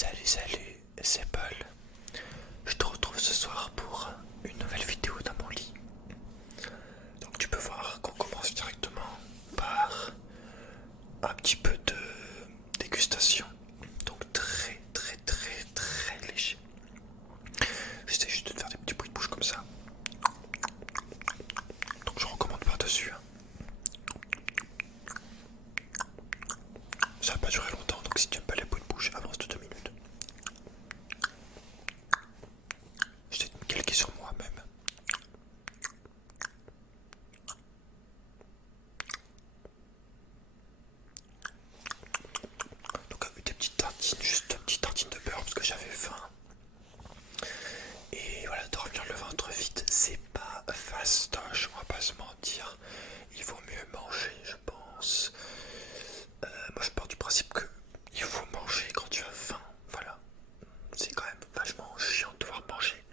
Salut, c'est Paul. Je te retrouve ce soir pour une nouvelle vidéo dans mon lit. Donc tu peux voir qu'on commence directement par un petit peu de dégustation. Donc très léger. J'essaie juste de te faire des petits bruits de bouche comme ça. Donc je recommande par-dessus. Ça va pas durer longtemps, donc si tu n'aimes pas les bruits de bouche, avance de 2 minutes. Je t'ai calqué sur moi-même. Donc avec des petites tartines, juste une petite tartine de beurre parce que j'avais faim. Et voilà, dormir le ventre vide, c'est pas fastoche, on va pas se mentir. Il vaut mieux manger, je pense. Moi je pars du principe que il faut manger quand tu as faim. Voilà. C'est quand même vachement chiant de devoir manger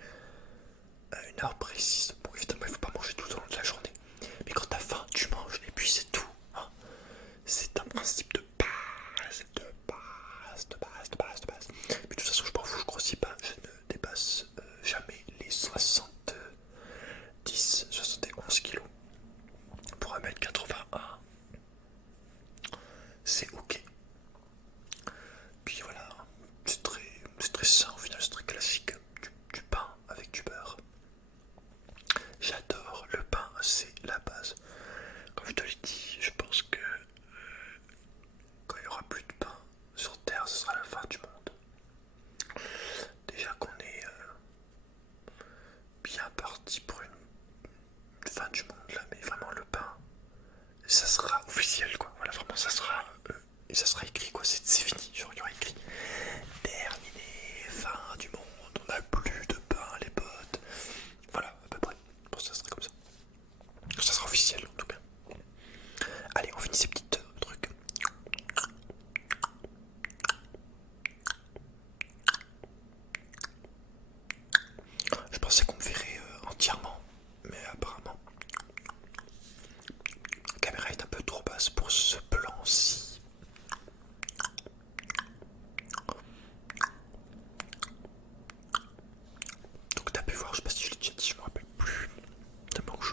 à une heure précise. Bon, évidemment, il faut pas manger tout au long de la journée. Mais quand t'as faim, tu manges et puis c'est tout. Hein. C'est un principe de base, de base. Mais de toute façon, je m'en fous, je grossis pas. Je ne dépasse jamais les 71 kilos pour 1m81. C'est ok. Puis voilà, c'est très sain au final, c'est très classique. Du pain avec du beurre. J'adore le pain, c'est la base. Comme je te l'ai dit, je pense que quand il n'y aura plus de pain sur Terre, ce sera la fin du monde. Déjà qu'on est bien parti pour une fin du monde là, mais vraiment le pain, ça sera officiel quoi. Voilà, vraiment ça sera et ça sera écrit quoi. C'est fini. Genre il y aura écrit terminé, fin du monde. On n'a plus de pain, les potes. Voilà à peu près. Je pense que ça serait comme ça. Ça sera officiel en tout cas. Allez, on finit ces petites trucs. Je pensais qu'on me verrait entièrement, mais apparemment la caméra est un peu trop basse pour ce plan-ci. Donc t'as pu voir, je sais pas si je l'ai déjà dit, je me rappelle plus. Tellement que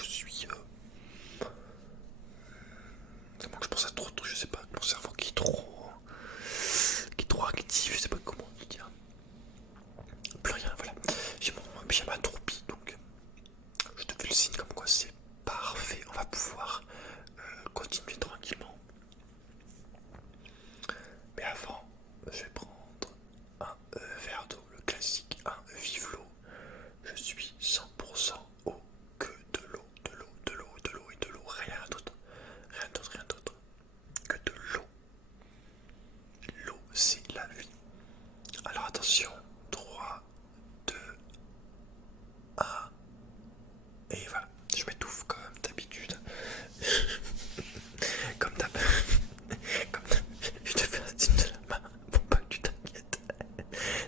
je suis tellement que je pense à trop de trucs, je sais pas, mon cerveau qui est trop actif, je sais pas comment dire. Plus rien, voilà. J'ai mon pyjama troupi, donc je te fais le signe comme quoi c'est parfait. On va pouvoir continuer tranquillement. Mais avant, je vais prendre un verre d'eau, le classique, un vive l'eau. Je suis 100% eau, que de l'eau, et de l'eau, rien d'autre, que de l'eau. L'eau, c'est la vie. Alors attention, 3, 2, 1, et voilà, je m'étouffe comme d'habitude. Comme je te fais un signe de la main pour pas que tu t'inquiètes.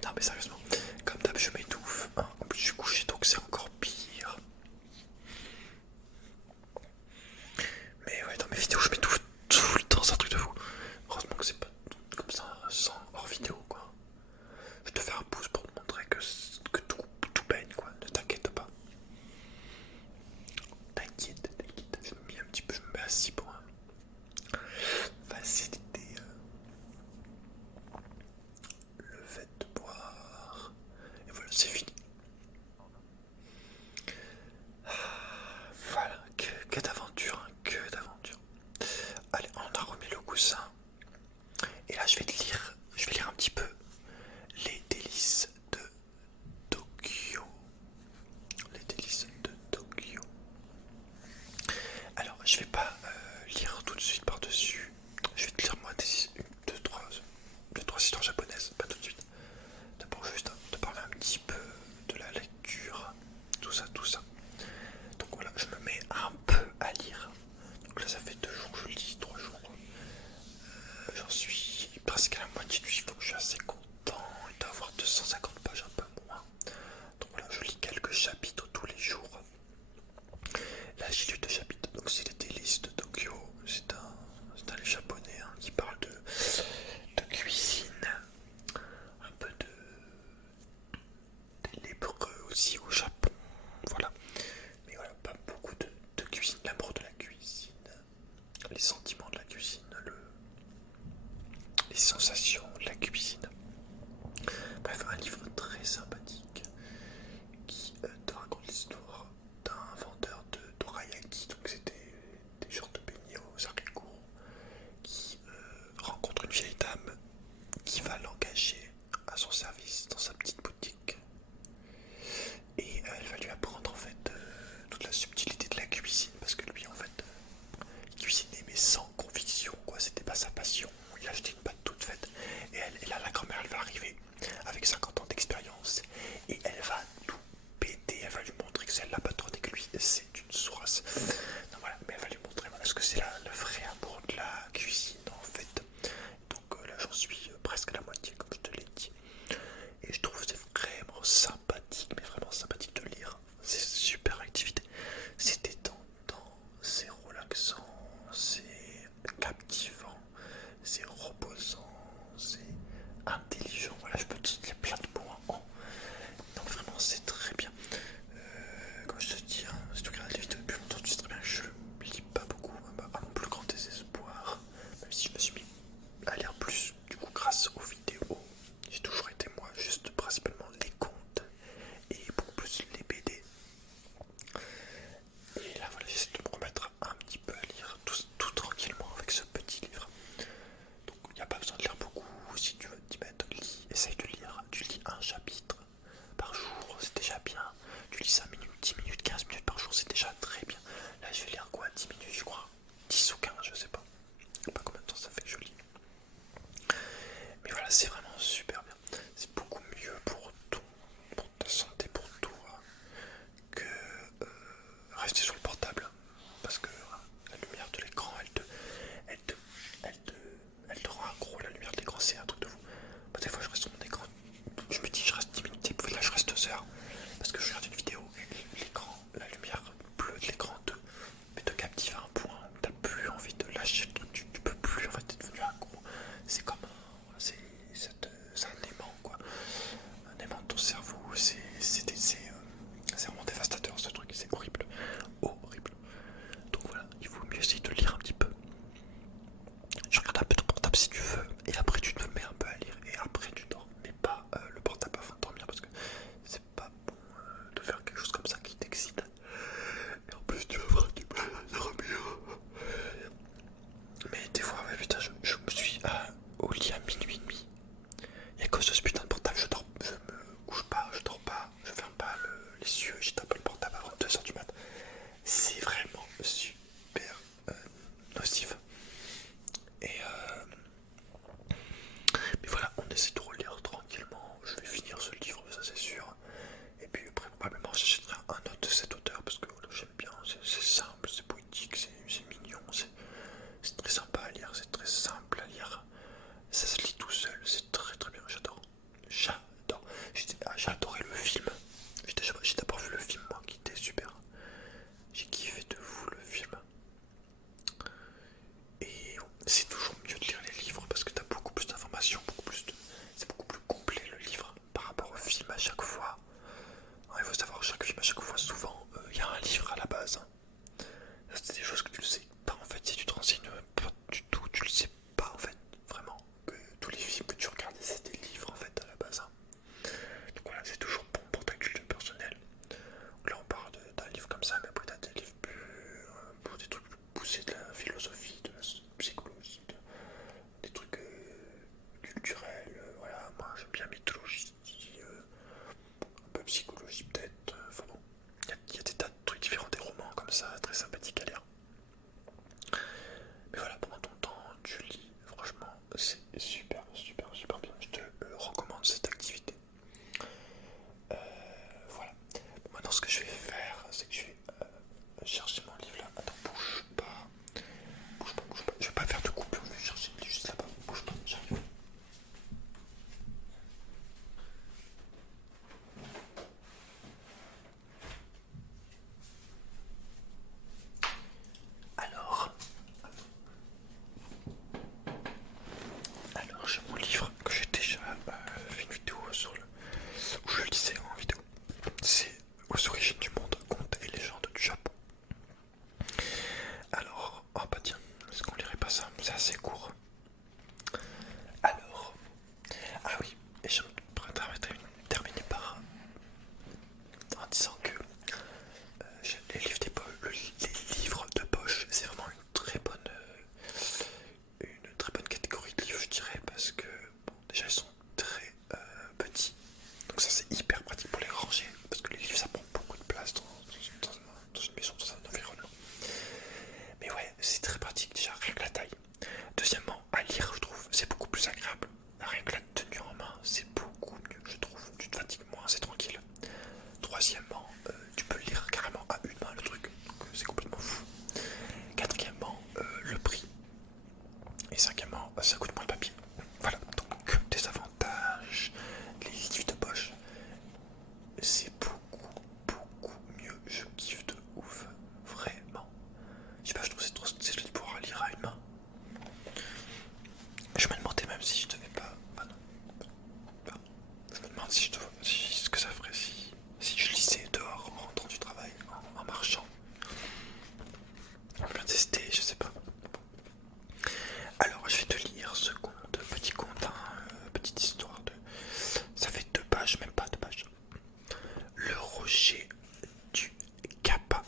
Non mais sérieusement, comme d'hab je m'étouffe, hein. En plus je suis couché donc c'est passion, la cuisine. Bref, un livre très sympathique qui te raconte l'histoire d'un vendeur de dorayaki, donc c'était des genres de beignets aux haricots, qui rencontre une vieille dame qui va l'engager à son service dans sa petite boutique. Et elle va lui apprendre en fait toute la subtilité de la cuisine, parce que lui en fait il cuisinait mais sans conviction quoi, c'était pas sa passion. Il achetait une pâte toute faite et là la grand-mère elle va arriver avec 50 ans d'expérience et elle va tout péter, elle va lui montrer que c'est la patronne et que lui c'est une sourasse. Donc voilà, mais elle va lui montrer voilà, ce que c'est le vrai amour de la cuisine en fait. Donc là j'en suis presque à la moitié comme je te l'ai dit. Et je trouve que c'est vraiment sympathique, mais vraiment sympathique de lire. C'est une super activité. C'est détendant, c'est relaxant, c'est captivant, c'est reposant, c'est intelligent. Voilà, je peux te dire plein de points en. Donc vraiment, c'est très bien. Comme je te dis, hein, si tu regardes les vidéos depuis longtemps, tu sais très bien que je lis pas beaucoup, à mon plus grand désespoir. Même si je me suis mis à lire plus, du coup, grâce aux vidéos. J'ai toujours été moi juste principalement les contes et beaucoup plus les BD. Et là voilà, j'essaie de me remettre un petit peu à lire tout tranquillement avec ce petit livre. Donc il n'y a pas besoin de lire beaucoup. Si tu veux t'y mettre, essaye de lire. Tu lis un chapitre par jour, c'est déjà bien. Tu lis 5 minutes, 10 minutes, 15 minutes par jour, c'est déjà très bien. Là je vais lire quoi, 10 minutes je crois, 10 ou 15 je sais pas. Pas combien de temps ça fait que je lis. Mais voilà, Déjà, ils sont très petits. Donc ça, c'est hyper pratique pour les ranger. Parce que les livres, ça prend beaucoup de place dans une maison, dans un environnement. Mais ouais, c'est très pratique déjà, rien que la taille. Deuxièmement, à lire, je trouve, c'est beaucoup plus agréable. Rien que la tenue en main, c'est beaucoup mieux, je trouve. Tu te fatigues moins, c'est tranquille. Troisièmement, tu peux le lire carrément à une main le truc, donc c'est complètement fou. Quatrièmement, le prix. Et cinquièmement, ça coûte moins le papier. Voilà, donc des avantages. Les livres de poche, c'est beaucoup mieux. Je kiffe de ouf, vraiment. Je sais pas, je trouve que c'est trop stylé de pouvoir lire à une main. Je me demandais même si je devais pas. Enfin non. Enfin, je me demande si je devais, ce que ça ferait si je lisais dehors en rentrant du travail, en marchant. On va bien tester, je sais pas. Alors, je vais te lire ce conte, petit conte, petite histoire de. Ça fait 2 pages, même pas 2 pages. Le rocher du Kappa.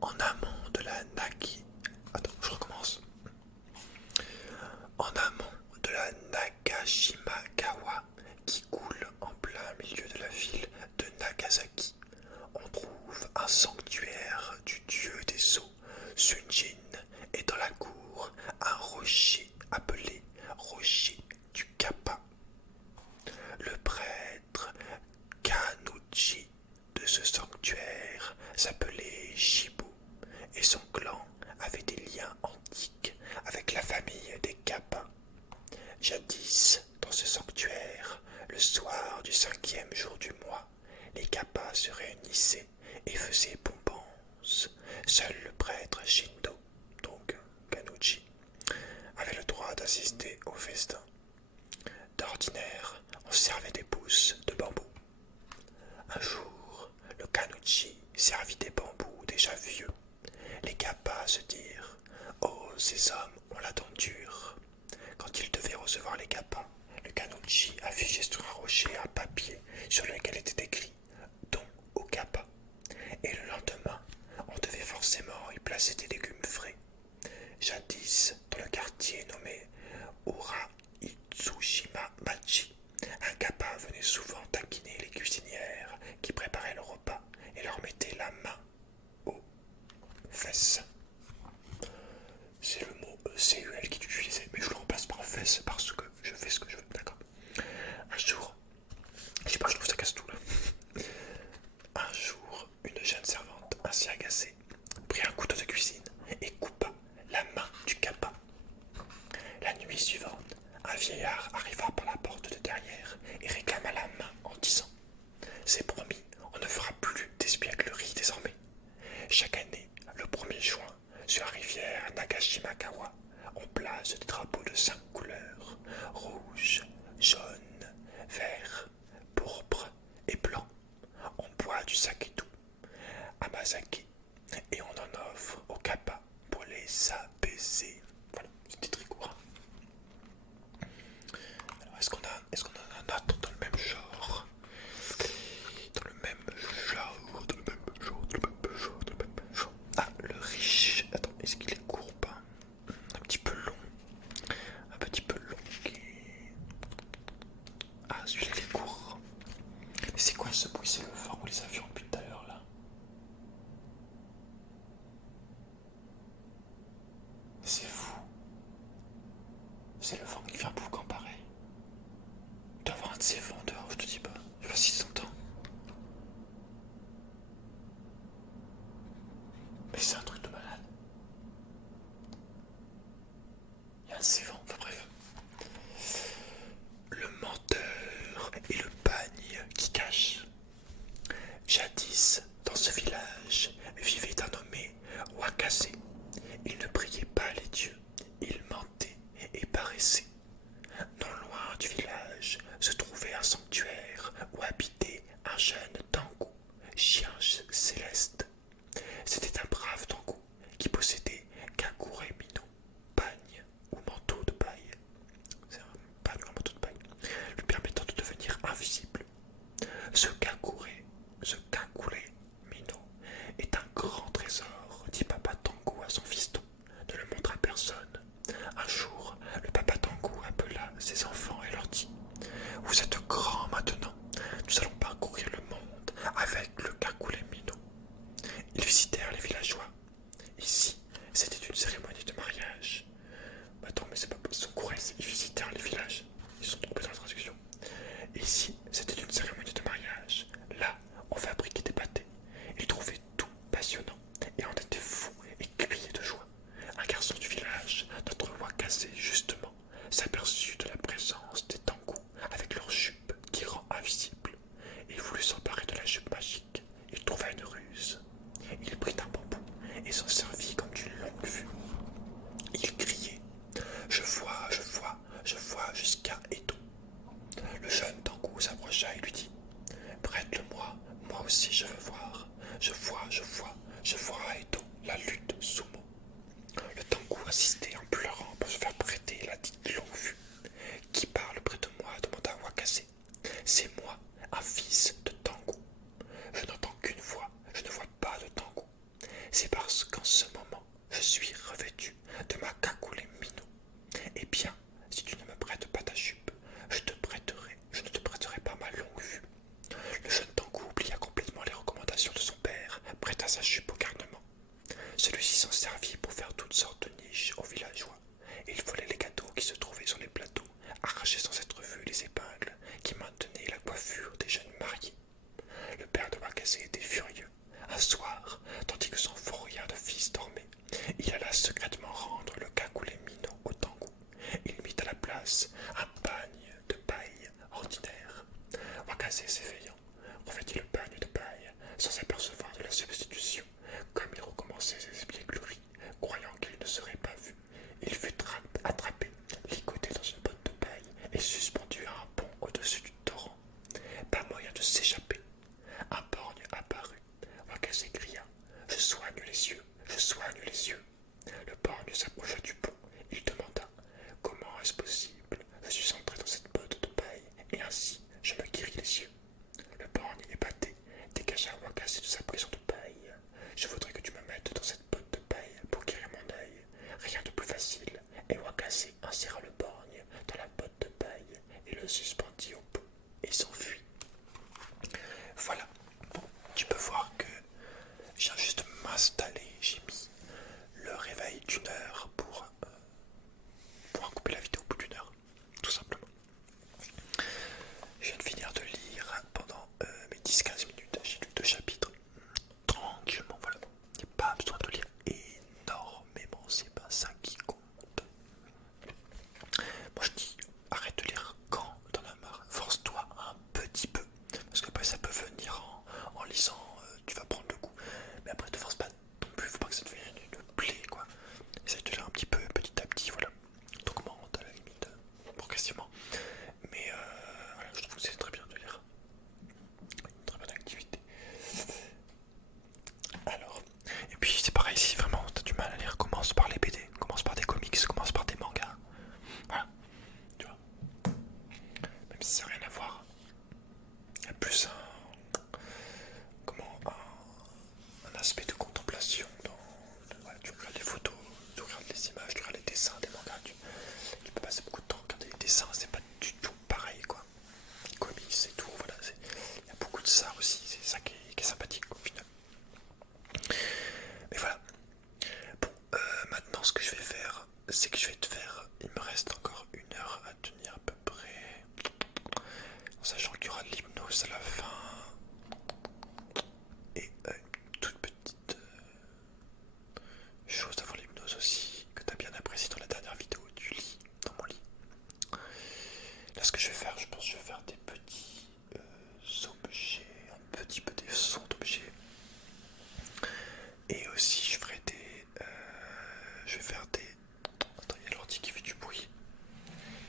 En amont de la Nagi. Attends, je recommence. En amont de la Nagashimagawa qui coule en plein milieu de la ville de Nagasaki, on trouve un sanctuaire du dieu des eaux, Sunjin, et dans la cour, un rocher appelé rocher du Kappa. Le prêtre Kanuchi de ce sanctuaire s'appelait Shibu, et son clan avait des liens antiques avec la famille des Kappa. Jadis, dans ce sanctuaire, le soir du 5e jour du mois, les Kappa se réunissaient et faisaient pompance. Seul le prêtre Shindo, donc Kanuchi, avait le droit d'assister au festin. D'ordinaire, on servait des pousses de bambou. Un jour, le Kanuchi servit des bambous déjà vieux. Les Kappa se dirent: oh, ces hommes ont la dent dure. Quand ils devaient recevoir les Kappa, le Kanuchi affichait sur un rocher un papier sur lequel était écrit don aux Kappa. Et le lendemain, on devait forcément y placer des légumes frais. Jadis, dans le quartier nommé Ura Itsushima Machi, un Kappa venait souvent taquiner les cuisinières qui préparaient le repas et leur mettait la main aux fesses. C'est le mot CUL qui est utilisé, mais je le remplace par fesses parce que je fais ce que je veux, d'accord. Un jour, je sais pas, je trouve ça casse tout là. Un jour, une jeune servante, ainsi agacée, prit un couteau de cuisine et coupa la main du Kappa. La nuit suivante, un vieillard arriva par la porte de derrière et réclama la main en disant: c'est promis, on ne fera plus d'espièglerie désormais. Chaque année, le 1er juin, sur la rivière Nagashimagawa, on place des drapeaux de 5 couleurs: rouge, jaune, vert, pourpre et blanc. On boit du saké doux, amazake, et on en offre aux Kappa pour les apaiser. Voilà, c'était très court. Alors, est-ce qu'on en a un autre dans le même genre? Ah, le riche. Attends, est-ce qu'il est court ou pas? Un petit peu long. Ah, celui-là il est court. Mais c'est quoi ce bruit? C'est le vent ou les avions depuis tout à l'heure là? C'est fou. C'est le vent qui vient boucan pareil. Il doit y avoir un de ces vents dehors, je te dis pas. Je sais pas si s'entend. Mais c'est un truc de malade. Il y a un de ces vents, enfin bref. Le menteur et le bagne qui cache. Jadis, dans ce village, vivait un nommé Wakase. Il ne priait pas les dieux, il mentait et paraissait. Non loin du village se trouvait un regard éton. Le jeune Tangu s'approcha et lui dit: prête-le-moi, moi aussi je veux voir. Je vois Eto, la lutte sumo. Le Tangu assistait en pleurant pour se faire prêter la dite longue vue. Qui parle près de moi demanda Wakase. C'est moi, un fils de Tangu. Je n'entends qu'une voix, je ne vois pas de Tangu. C'est parce qu'en ce moment, je suis revêtu de ma kakule mino. Eh bien, si tu ne me prêtes pas ta jupe, je ne te prêterai pas ma longue vue. Le jeune Tangu oublia complètement les recommandations de son père, prêta sa jupe au garnement. Celui-ci s'en servit pour faire toutes sortes de niches aux villageois. Il volait les gâteaux qui se trouvaient sur les plateaux, arrachait sans être vu les épingles qui maintenaient la coiffure des jeunes mariés. Le père de Wakase était furieux. Un soir, tandis que son fort regard de fils dormait, il alla secrètement rendre le kakule mino au Tangu. Il mit à la place un pagne de paille ordinaire. Wakase, s'éveillant, revêtit le pagne de paille sans s'apercevoir de la substitution. Comme il recommençait ses espiègleries, croyant qu'il ne serait pas vu, il fut attrapé, ligoté dans une botte de paille et suspendu à un pont au-dessus du torrent. Pas moyen de s'échapper. Un borgne apparut. Wakase cria: je soigne les yeux, je soigne les yeux. Le borgne s'approcha du pont. Il demanda: comment est-ce possible? Je suis entré dans cette botte de paille et ainsi je me guéris les yeux. Le borgne épaté dégagea Wakase de sa prison de paille. Je voudrais que tu me mettes dans cette botte de paille pour guérir mon œil. Rien de plus facile. Et Wakase inséra le borgne dans la botte de paille et le suspendit au pont et s'enfuit. Voilà. Bon, tu peux voir que je viens juste de m'installer. J'ai mis le réveil d'une heure pour couper la vidéo au bout d'une heure, tout simplement. Je viens de finir de lire pendant mes 10-15 minutes. J'ai lu 2 chapitres tranquillement, voilà. Il n'y a pas besoin de lire énormément, c'est pas ça qui compte. Moi je dis, arrête de lire quand t'en as marre. Force-toi un petit peu, parce qu'après ça peut venir en lisant, tu vas prendre le goût. Mais après te force pas non plus, faut pas que ça devienne une plaie, quoi. Essaye de lire un petit peu, petit à petit, voilà. T'augmentes à la limite, progressivement. Mais voilà, je trouve que c'est très bien de lire. Une très bonne activité. Alors, et puis c'est pareil, si vraiment t'as du mal à lire, commence par les BD, commence par des comics, commence par des mangas. Voilà, tu vois. Même si ça n'a rien à voir. Il y a plus un aspect de contemplation dans. Ouais, tu regardes les photos, tu regardes les images, tu regardes les dessins des mangas, tu peux passer beaucoup de temps à regarder les dessins, c'est pas du tout pareil, quoi. Les comics et tout, voilà, il y a beaucoup de ça aussi, c'est ça qui est sympathique au final. Mais voilà. Bon, maintenant ce que je vais faire, c'est que je vais te faire, il me reste encore 1 heure à tenir à peu près, en sachant qu'il y aura de l'hypnose à la fin, et une toute petite chose avant l'hypnose aussi, que tu as bien apprécié dans la dernière vidéo du lit, dans mon lit. Là ce que je vais faire, je pense que je vais faire des petits objets, un petit peu des sons d'objets. Et aussi je ferai je vais faire des. Attends, il y a l'ordi qui fait du bruit.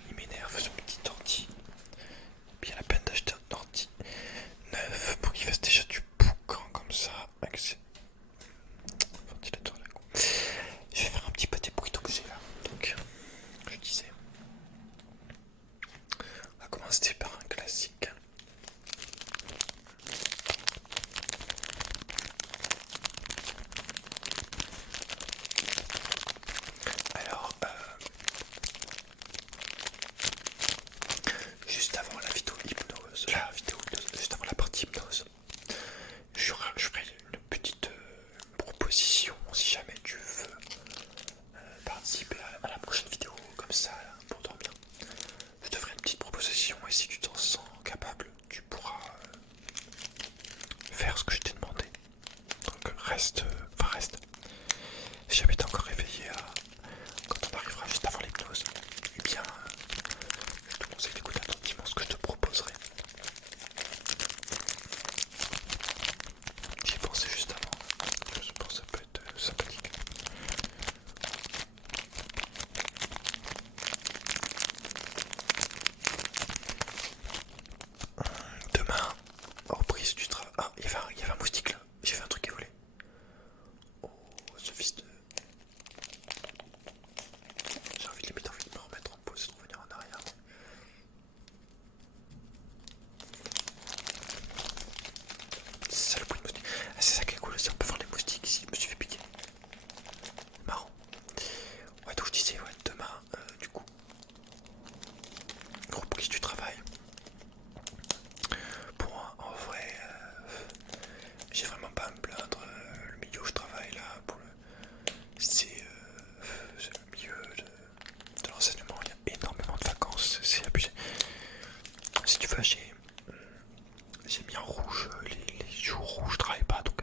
Il m'énerve ce petit ordi. Bien la peine d'acheter un ordi neuf pour qu'il fasse déjà du boucan comme ça. Avec ses ventilateurs là. Je vais faire un petit peu des bruits d'objets là. Donc, je disais. On va commencer par un classique. travail. Bon, en vrai, j'ai vraiment pas à me plaindre. Le milieu où je travaille là, c'est le milieu de l'enseignement. Il y a énormément de vacances, c'est abusé. Si tu veux, j'ai mis en rouge les jours où je travaille pas, donc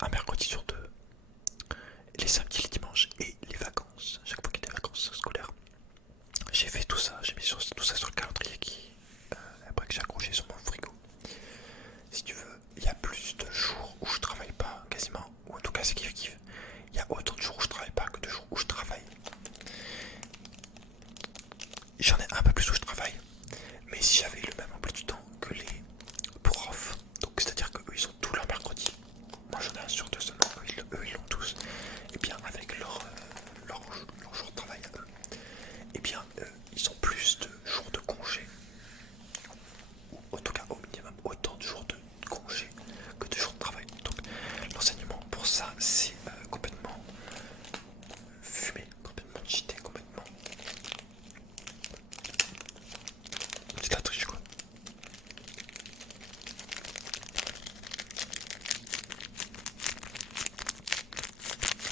un mercredi sur deux, les samedis, les dimanches et les vacances. Chaque fois qu'il y a des vacances scolaires, j'ai fait tout ça, j'ai mis tout ça sur le calendrier après que j'ai accroché sur mon frigo. Si tu veux, il y a plus de jours où je travaille pas, quasiment, ou en tout cas c'est kiff. Il y a autant de jours où je travaille pas que de jours où je travaille. J'en ai un peu plus où je travaille, mais si j'avais le même emploi du temps que les profs, donc c'est-à-dire qu'eux ils ont tout leur mercredi, moi j'en ai un sur deux seulement, eux ils l'ont tous, et bien avec leur jour de travail à eux, et bien ils ont plus de jours de congé, ou en tout cas au minimum autant de jours de congé que de jours de travail. Donc l'enseignement pour ça c'est complètement fumé, complètement cheaté, complètement. C'est la triche quoi.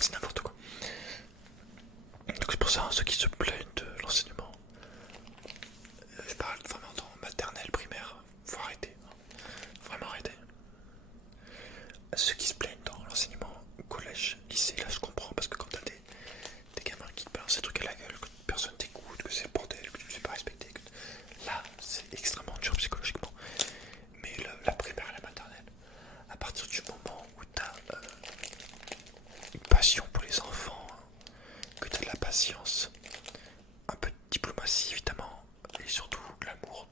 C'est n'importe quoi. Donc c'est pour ça, hein, ceux qui se plaignent de l'enseignement, je parle vraiment dans maternelle, primaire, faut arrêter. Hein. Vraiment arrêter. Ceux qui se plaignent dans l'enseignement, collège, lycée, là je comprends parce que quand t'as des gamins qui te balancent des trucs à la gueule, que personne t'écoute, que c'est le bordel, que tu ne sais pas respecter, là c'est extrêmement dur psychologiquement. Mais la primaire et la maternelle, à partir du moment où t'as une passion pour les enfants, hein, que t'as de la patience, un peu de diplomatie évidemment, et surtout de l'amour,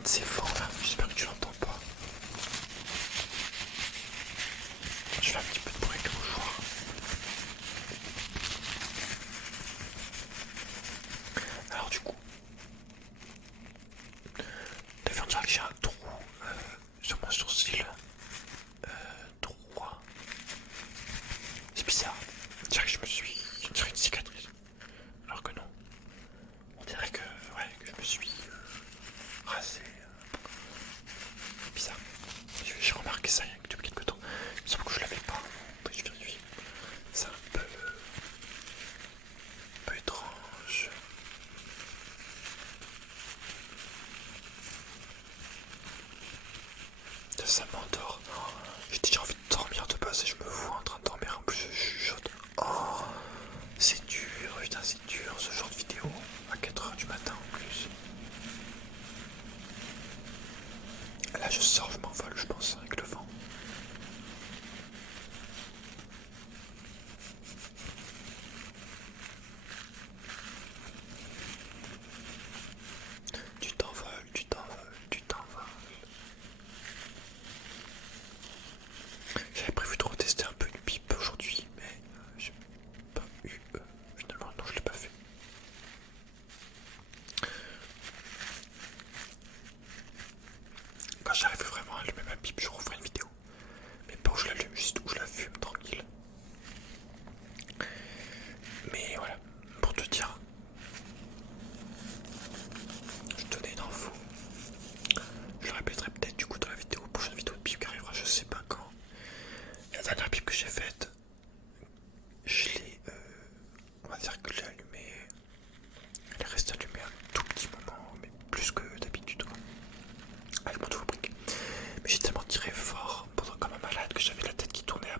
Regarde ces vents là, j'espère que tu l'entends pas. Je fais un petit peu de bruit avec le mouchoir. Alors du coup, t'as vu, on dirait que j'ai un trou sur mon sourcil droit. C'est bizarre. On dirait que on dirait une cicatrice. Alors que non. On dirait que, ouais, que je me suis rasé. Bizarre. J'ai remarqué ça depuis quelques temps. Il me semble que je l'avais pas. Après je vérifie. C'est un peu étrange. Ça m'endort. J'ai déjà envie de dormir de base et je me vois en train de dormir. En plus je chuchote. Oh, c'est dur, putain, c'est dur ce genre de vidéo. À 4 h du matin en plus. Là je sors, je m'envole, je pense, avec le vent. Tu t'envoles, tu t'envoles, tu t'envoles. J'avais prévu de retester un peu une pipe aujourd'hui, mais j'ai pas eu. Finalement, non, je l'ai pas fait. Quand j'arrive vraiment à allumer ma pipe, je referai une vidéo. Mais pas où je l'allume, juste où je la fume tranquille. Mais voilà, pour te dire, je te donnais une info. Je le répéterai peut-être du coup dans la vidéo, prochaine vidéo de pipe qui arrivera, je sais pas quand. La dernière pipe que j'ai faite, je l'ai, on va dire que je l'ai allumée. Elle est restée allumée un tout petit moment, mais plus que d'habitude. Avec mon nouveau brick. Mais j'ai tellement tiré fort pendant comme un malade que j'avais la tête qui tournait à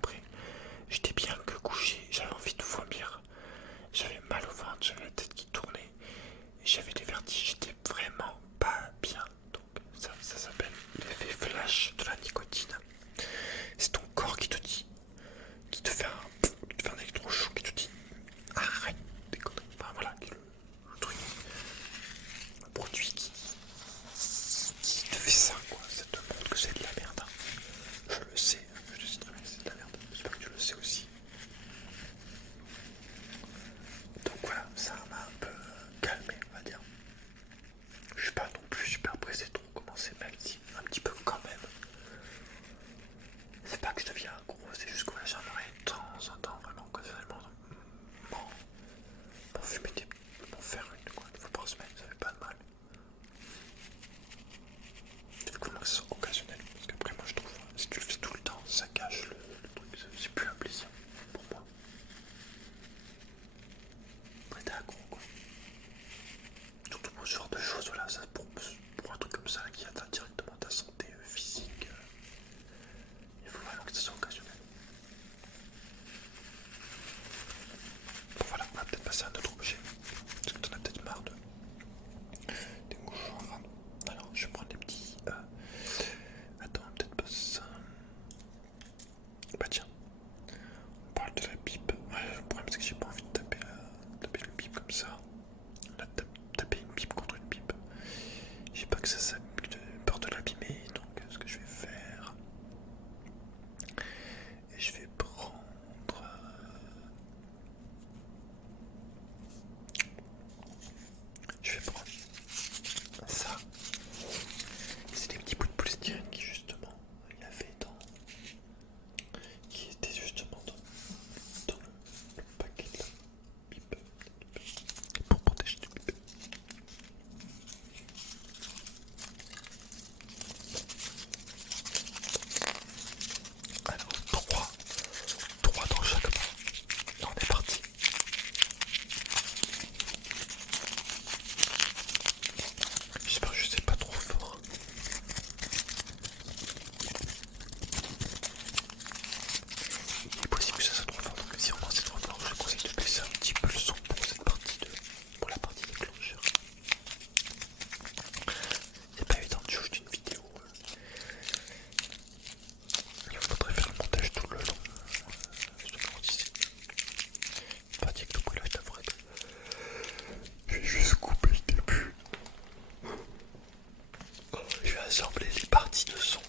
assembler les parties de son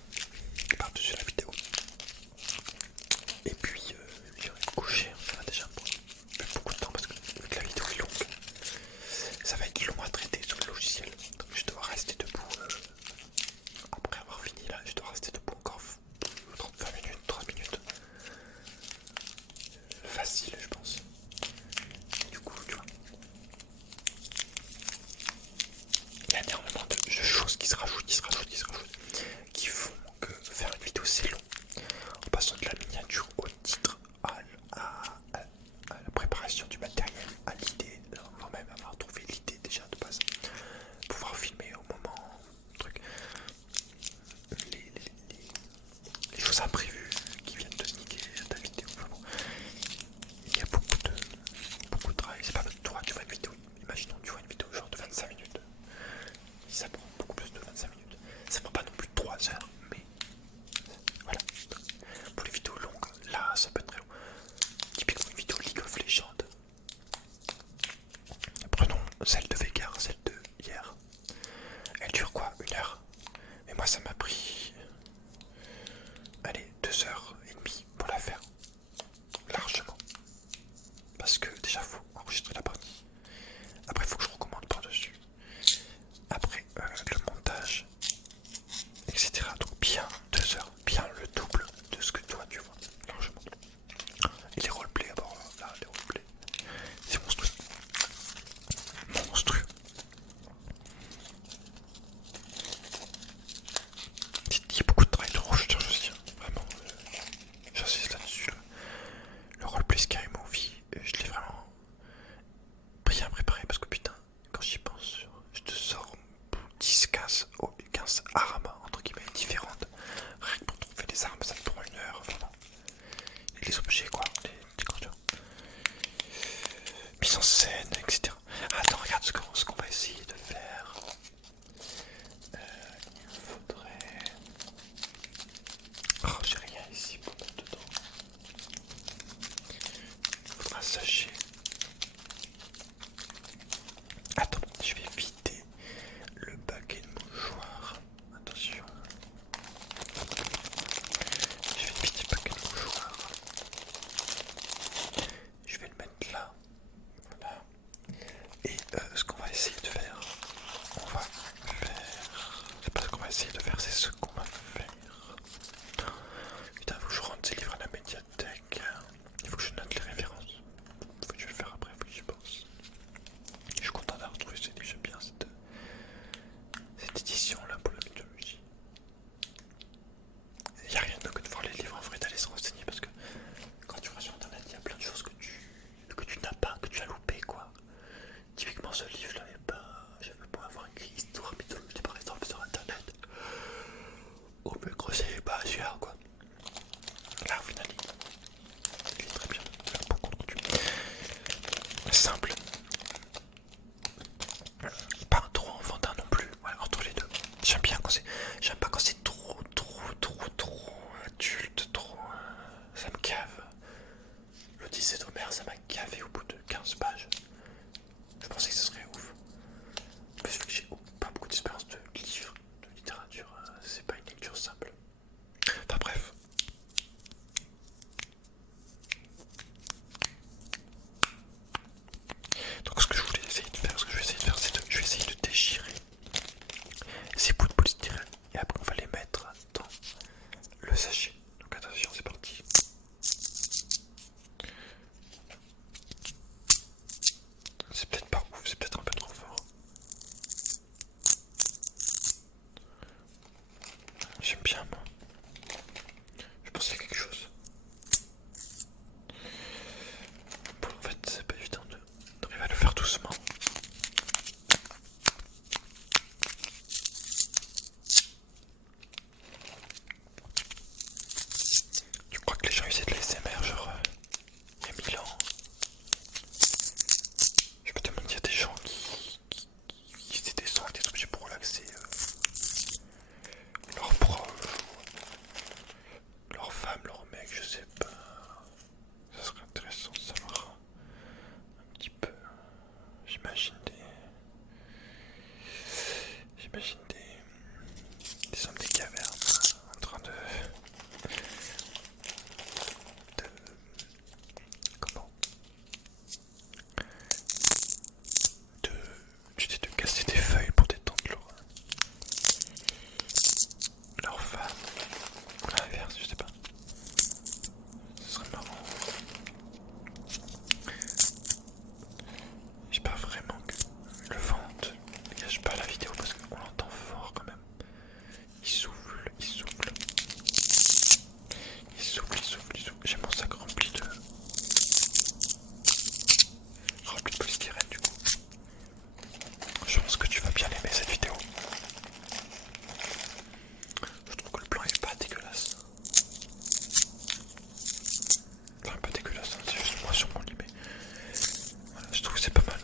par-dessus la vidéo. Et puis j'irai me coucher, ça va déjà me beaucoup de temps parce que vu que la vidéo est longue, ça va être long à traiter sur le logiciel. Donc je dois rester debout. Après avoir fini là, je dois rester debout encore 20 minutes, 30 minutes. Facile je pense. Et du coup tu vois, il y a énormément de choses qui se rajoutent, qui font que faire une vidéo c'est long. En passant de la miniature au titre, à la préparation du matériel, à l'idée, avant même avoir trouvé l'idée déjà de base, pouvoir filmer au moment, truc, les choses imprévues qui viennent de niquer ta vidéo. Enfin bon, il y a beaucoup de travail. C'est pas toi, tu vois une vidéo, imaginons tu vois une vidéo genre de 25 minutes, ça prend beaucoup plus de 25 minutes, ça prend pas non plus 3 heures, mais voilà. Pour les vidéos longues, là ça peut être très long. Typiquement une vidéo League of Legends. Prenons celle de Veigar, celle de hier. Elle dure quoi? 1 heure. Mais moi ça m'a pris, allez, 2h30 pour la faire. Largement. Parce que déjà faut enregistrer la partie. Après faut que je recommande par-dessus. Après le montage, etc. Donc bien 2 heures, bien le double de ce que toi tu vois, largement. Et les roleplays, d'abord là, les roleplays, c'est monstrueux. Monstrueux. Il y a beaucoup de travail de recherche aussi, hein. Vraiment, j'insiste là-dessus. Là. Le roleplay Scary Movie, je l'ai vraiment bien préparé parce que putain, quand j'y pense, je te sors 15 armes entre guillemets différentes. Rien que pour trouver les armes, ça me prend 1 heure, vraiment. Et les objets, quoi, les constructeurs. Mise en scène, etc. Attends, regarde ce qu'on va essayer de faire. Il faudrait. Oh, j'ai rien ici pour mettre dedans. Il faudra un sachet. Attends, je vais vider le baquet de mouchoirs. Attention. Je vais vider le baquet de mouchoirs. Je vais le mettre là. Voilà. Et ce qu'on va essayer de faire, c'est pas ce qu'on va essayer de faire, c'est ce qu'on va faire. Putain, faut que je rentre ces livres à la médiathèque. Il faut que je note les références. Faut que je vais le faire après, faut que j'y pense. Je suis content d'avoir retrouvé, j'aime bien cette édition là pour la mythologie. Il n'y a rien de mieux que de voir les livres en vrai, d'aller se renseigner parce que quand tu vas sur internet, il y a plein de choses que tu n'as pas, que tu as loupé quoi. Typiquement ce livre je l'avais pas, j'avais pas avoir écrit histoire mythologie par exemple sur internet. Oh mais gros c'est pas sûr quoi. Là au final il est très bien, il a beaucoup de contenu. Simple. Pas trop enfantin non plus, ouais, entre les deux. J'aime pas quand c'est trop adulte, trop. Ça me cave. L'Odyssée d'Homère, ça m'a cavé au bout de 15 pages. Je pensais que ce serait ouf. Parce que j'ai pas beaucoup d'expérience de livres, de littérature, c'est pas une lecture simple. Enfin bref. Donc ce que je vais essayer de faire, c'est je vais essayer de déchirer ces bouts de polystyrène et après on va les mettre dans le sachet. Donc attention, c'est parti. C'est peut-être pas ouf, c'est peut-être un peu trop fort. J'aime bien moi. Je pensais à quelque chose. Bon, en fait, c'est pas évident d'arriver à le faire doucement. Tu crois que les gens usaient de l'ASMR genre il y a 1000 ans? Je me demande s'il y a des gens qui faisaient des sons avec des objets pour relaxer leurs proches. les hommes des cavernes en train de comment de tu sais, de casser des feuilles pour détendre leur femme ou l'inverse, je sais pas. Ce serait marrant. J'espère vraiment que le vent ne gâche pas la vidéo parce qu'on l'entend fort quand même. Il souffle, il souffle. Il souffle, il souffle, il souffle. J'ai mon sac rempli de polystyrène du coup. Je pense que tu vas bien aimer cette vidéo. Je trouve que le plan est pas dégueulasse. Enfin pas dégueulasse, hein, c'est juste moi sur mon lit mais voilà, je trouve que c'est pas mal.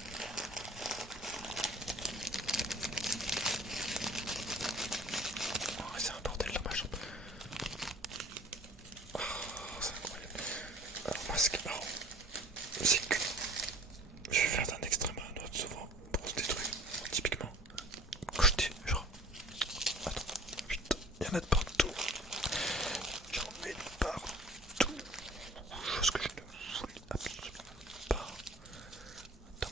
Oh, c'est un bordel dans ma chambre. Oh, c'est incroyable. Alors moi ce qui est marrant, c'est que je vais faire d'un extrême à un autre souvent pour des trucs. Typiquement, quand j'étais genre... Attends, putain, il y en a de partout. J'en mets de partout. Chose que je ne voulais absolument pas. Attends.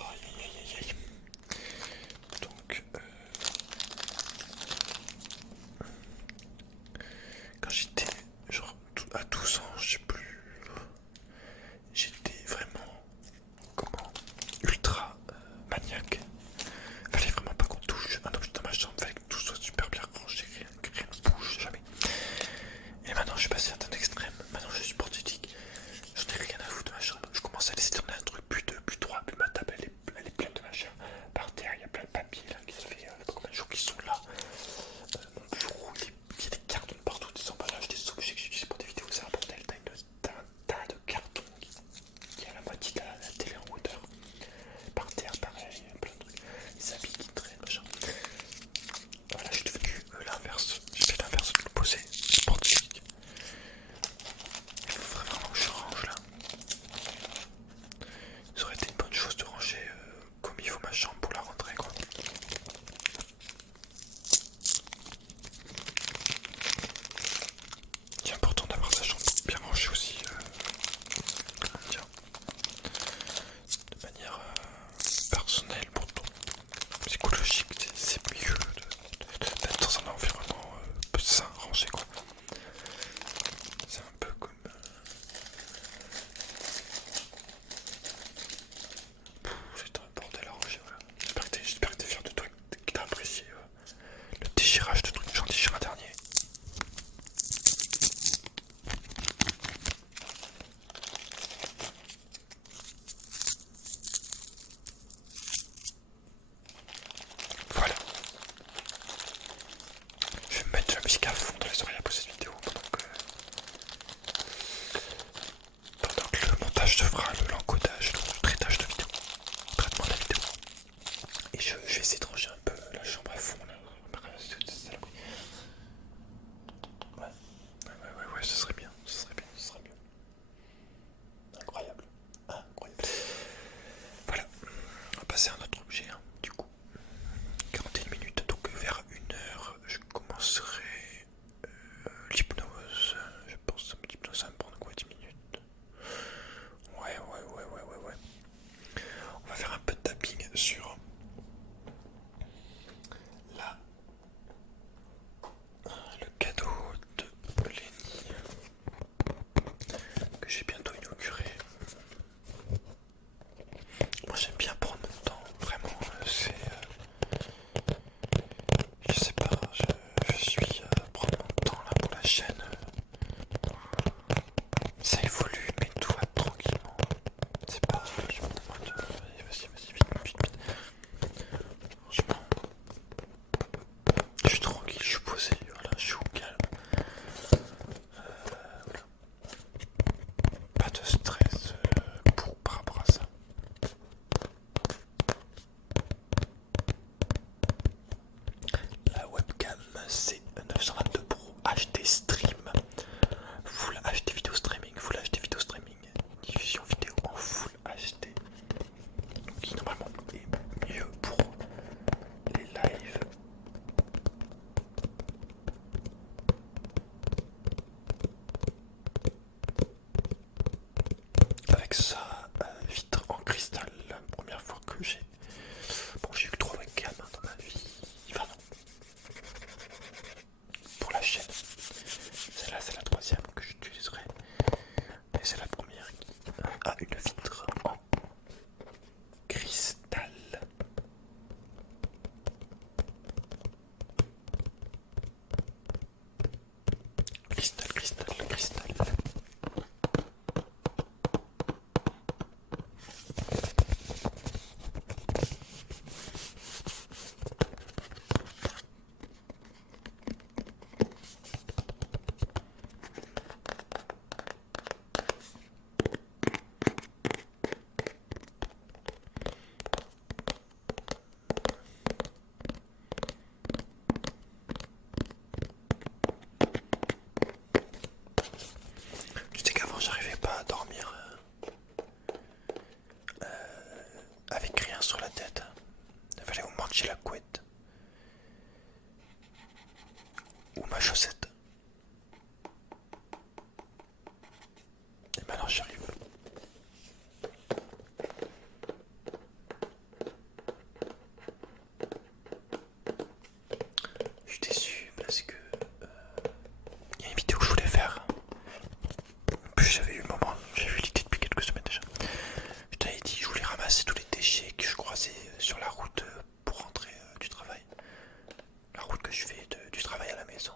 Aïe aïe aïe aïe. Donc, quand j'étais genre à 12 ans, je sais plus, j'étais vraiment comment ultra maniaque. Fallait vraiment pas qu'on touche un objet dans ma chambre, fallait que tout soit super bien rangé, rien ne bouge jamais. Et maintenant je suis passé à un extrême, maintenant je suis portique, j'en ai rien à foutre de ma chambre, je commence à laisser tourner un truc plus 2, plus 3, puis ma table elle est pleine de machin. Par terre il y a plein de papiers là qui se fait pas combien de jours qui sont là. Mon bureau il y a des cartons partout, des emballages, des objets que j'utilise pour des vidéos, c'est un bordel, t'as un tas de cartons qui a la moitié de la télé en hauteur. Par terre pareil, plein de trucs, des habits qui traînent, machin. Voilà, je suis devenu l'inverse, j'ai fait l'inverse de le poser, sportif. Il faudrait vraiment que je range là. Ça aurait été une bonne chose de ranger comme il faut ma chambre pour la rentrer quoi. C'est important d'avoir sa chambre bien rangée aussi, comment dire, de manière personnelle pour ton psychologique, c'est mieux d'être dans un environnement sain, rangé quoi. C'est un peu comme c'est un bordel à ranger, voilà. J'espère que t'es fier de toi, que t'as apprécié le déchirage de trucs. J'en déchire un dernier. Voilà. Je vais me mettre de la musique à fond dans les oreilles après cette vidéo pendant que le montage se fera, l'encodage, le traitage de vidéo, le traitement de la vidéo. Et je vais essayer de ranger un peu la chambre à fond là. Ouais, ce serait bien, ce serait bien, ce serait mieux. Incroyable, incroyable. Voilà, on va passer à un autre objet, hein, du coup. 41 minutes, donc vers 1 heure, je commencerai l'hypnose. Je pense que l'hypnose ça va me prendre quoi, 10 minutes. Ouais. On va faire un peu de tapping sur là. Le cadeau de Lenny que j'ai bientôt inauguré. Moi j'aime bien prendre mon temps, vraiment, c'est... je sais pas, je suis prendre mon temps là pour la chaîne. Ça évolue, mais tout va tranquillement. C'est pas... je suis en mode... vas-y, vite. Franchement, je suis tranquille, je suis posé, voilà, je suis au calme. Voilà. Pas de stress par rapport à ça. La webcam c'est 922 Pro HD Stream, Full HD vidéo streaming, diffusion vidéo en Full HD, donc qui normalement est mieux pour J'ai la couette. Ou ma chaussette. Et maintenant j'arrive. Je suis déçu parce que il y a une vidéo que je voulais faire. En plus j'avais eu le moment, j'avais eu l'idée depuis quelques semaines déjà. Je t'avais dit je voulais ramasser tous les déchets que je croisais sur la route pour rentrer du travail. La route que je fais du travail à la maison.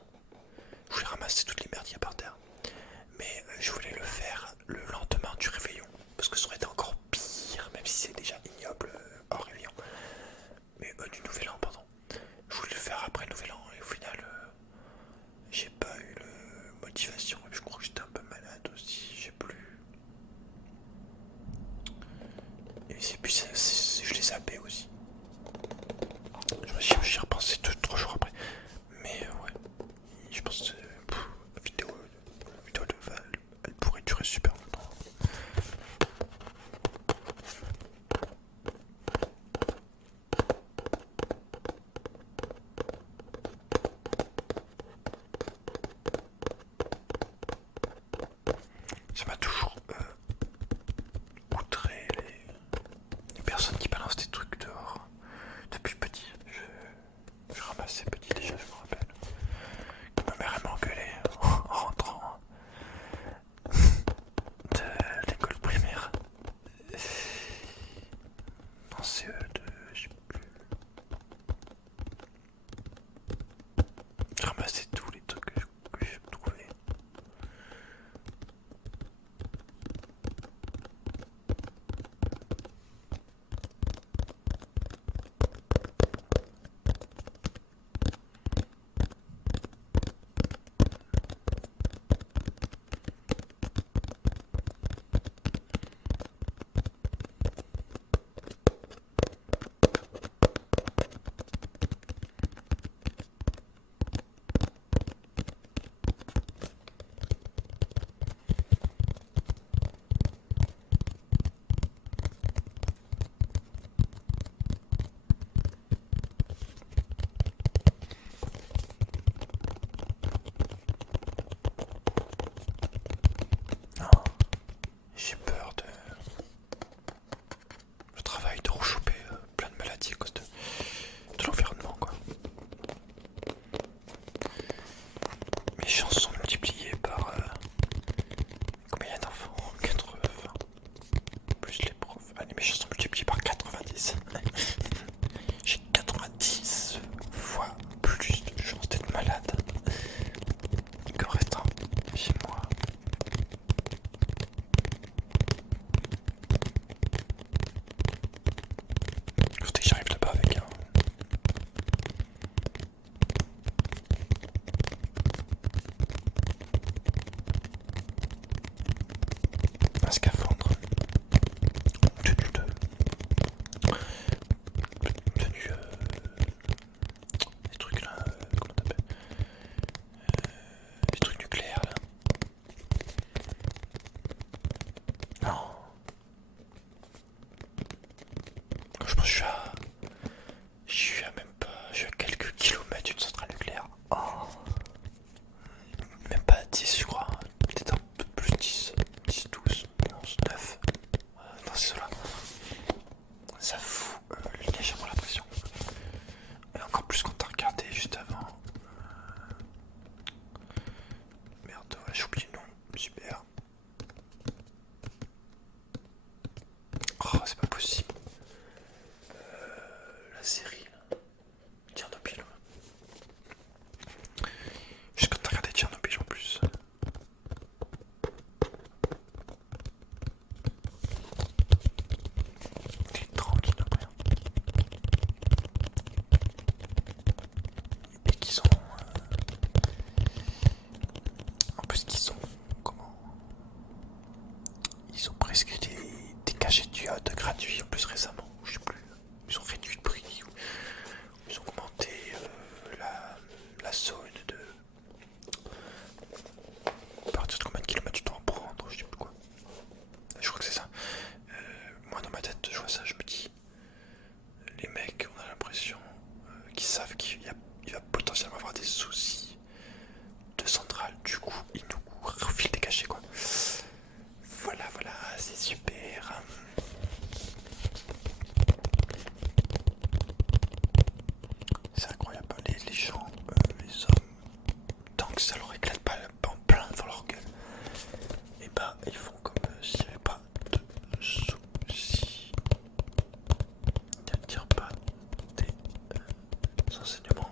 enseignements,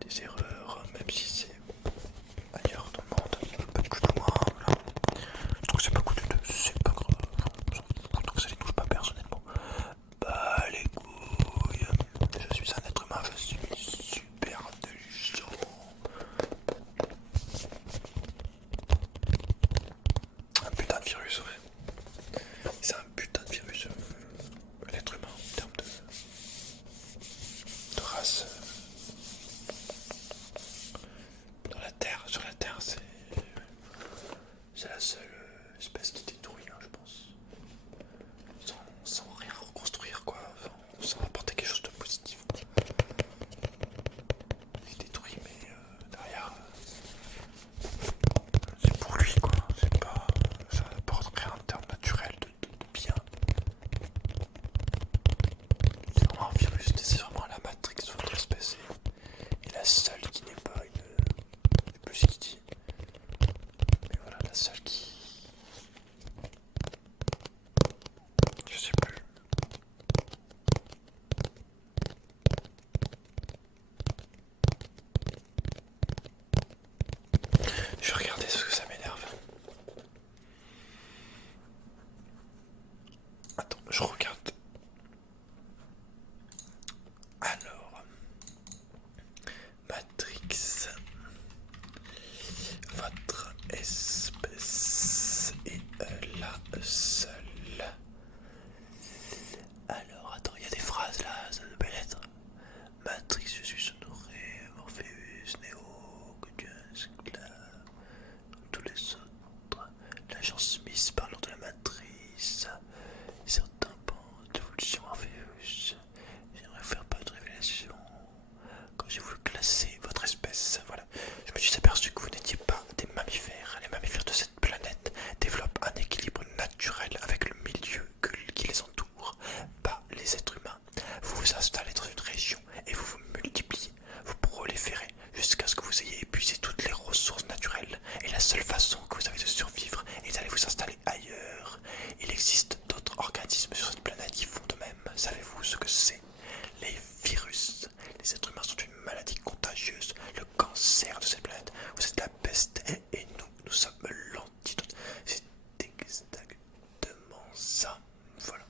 des erreurs, même si c'est ailleurs dans le monde, un peu plus loin, voilà. Donc c'est pas coûteux, c'est pas grave, tant que ça les touche pas personnellement. Bah les couilles, je suis un être humain, je suis super intelligent. Un putain de virus, ouais. C'est un putain de virus, l'être humain en termes de race. Dans la Terre, sur la Terre, c'est la seule espèce qui détruit, hein, je pense. Sans rien reconstruire, quoi. Sans apporter quelque chose de positif. Il détruit, mais derrière, c'est pour lui, quoi. C'est pas, ça n'apporte rien en termes naturels de bien. C'est vraiment un virus, c'est vraiment la matrix de votre espèce. Et la seule qui n'est pas une. Je sais plus ce qu'il dit. Mais voilà, la seule qui. Je sais plus. Je vais regarder ce que ça m'énerve. Attends, je regarde. Alors, Matrix, votre espèce est la seule. Alors, attends, il y a des phrases là, ça peut être Matrix, je suis honoré, Morpheus, Neo, Godius, Clave, tous les autres. L'agent Smith parlant de la matrice. Certains pensent d'évolution Morpheus. J'aimerais faire pas de révélation. Quand j'ai voulu classer votre espèce, voilà, je me suis aperçu que vous n'étiez pas des mammifères. Les mammifères de cette planète développent un équilibre naturel avec le milieu qui les entoure, pas les êtres humains. Vous vous installez dans une région et vous vous multipliez, vous proliférez jusqu'à ce que vous ayez épuisé toutes les ressources naturelles. Et la seule façon que vous avez de survivre est d'aller vous installer ailleurs. Il existe d'autres organismes sur cette planète qui font de même. Savez-vous ce que c'est? Les virus. Les êtres humains sont une maladie contagieuse, le cancer de cette planète. Vous êtes la peste et nous sommes l'antidote. C'est exactement ça. Voilà.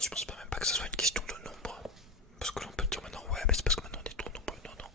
Je pense pas même pas que ça soit une question de nombre. Parce que l'on peut dire maintenant, ouais, mais c'est parce que maintenant on est trop nombreux. Non, non.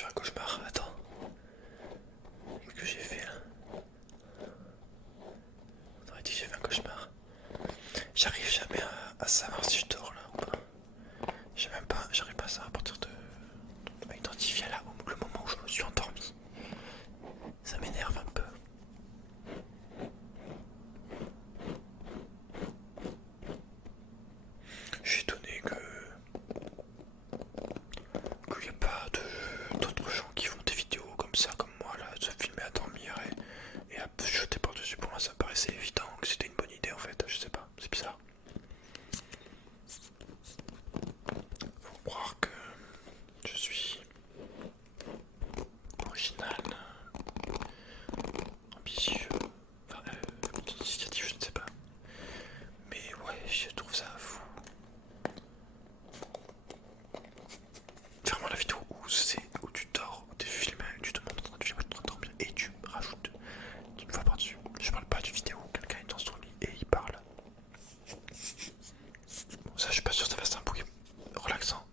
fais un cauchemar, attends. Qu'est-ce que j'ai fait là? On aurait dit que j'ai fait un cauchemar. J'arrive jamais à savoir si je dors là ou pas. J'arrive pas à savoir à partir de. À identifier là le moment où je me suis endormi. Ça m'énerve un peu. Je suis étonné qu'il n'y ait pas d'autres gens qui font des vidéos comme ça, comme moi là, de se filmer à dormir et à jeter par-dessus. Pour moi ça me paraissait évident que c'était une bonne idée en fait, je sais pas, c'est bizarre. Faut croire que je suis original, ambitieux, enfin initiative, je ne sais pas. Mais ouais, je trouve ça fou. Vraiment la vidéo où tu dors, où tu filmes, tu te montres en train de filmer, en train de dormir et tu rajoutes une fois par-dessus. Je parle pas d'une vidéo où quelqu'un est dans son lit et il parle. Bon, ça je suis pas sûr que ça fasse un bruit relaxant.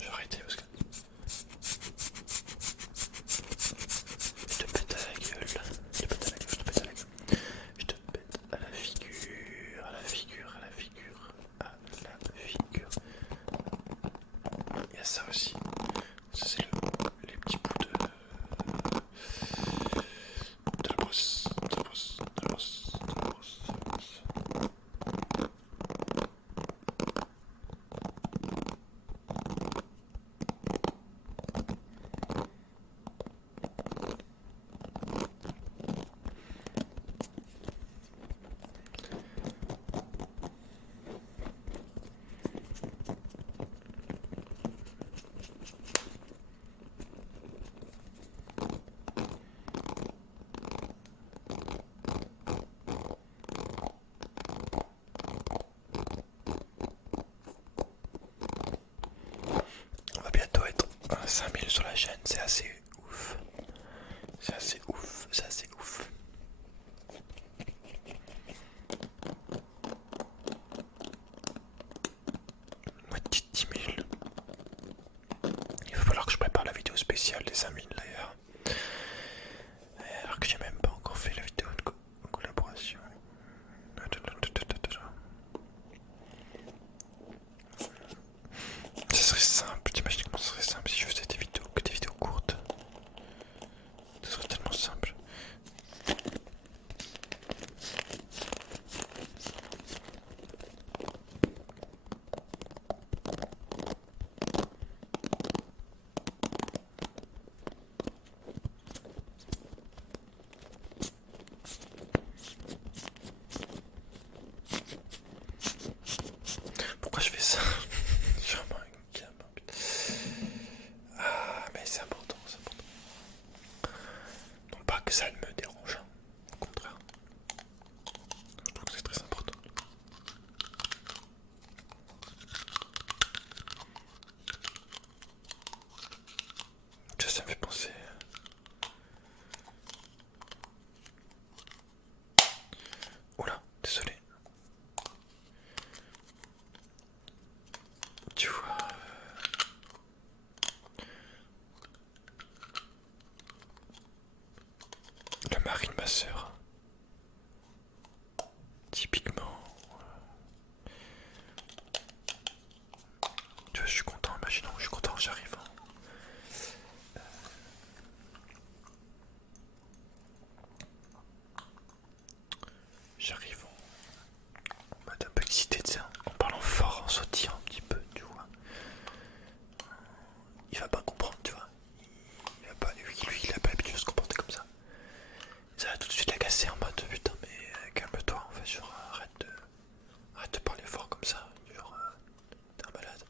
Je vais arrêter parce que je te pète à la gueule, je te pète à la gueule, je te pète à la gueule, je te pète à la figure, à la figure, à la figure, à la figure. Il y a ça aussi. Ça c'est les petits bouts de la brosse, de la brosse, de la brosse, de la brosse, de la brosse. On va bientôt être à 5000 sur la chaîne, c'est assez ouf. C'est assez ouf, c'est assez ouf. Moi, 10 000. Il va falloir que je prépare la vidéo spéciale des 5000 d'ailleurs. Alors que j'ai même pas encore fait la vidéo de collaboration. Ça serait simple, t'imagines comment ça serait simple si je faisais des vidéos, que des vidéos courtes. Ça serait tellement simple. Pourquoi je fais ça? Je suis vraiment un gamin, putain. Ah, mais c'est important, c'est important. Non pas que ça ne me dérange, hein. Au contraire. Je trouve que c'est très important. Ça me fait penser. Oula, désolé. Tu vois. Le mari de ma sœur. Typiquement. Tu vois, je suis content, imaginons, je suis content, j'arrive. J'arrive en mode un peu excité, tu sais, en parlant fort, en sautillant un petit peu, tu vois. Il va pas comprendre, tu vois. Il va pas, lui, il a pas l'habitude de se comporter comme ça. Ça va tout de suite l'agacer en mode putain, mais calme-toi, en fait, genre arrête de parler fort comme ça, genre t'es un malade.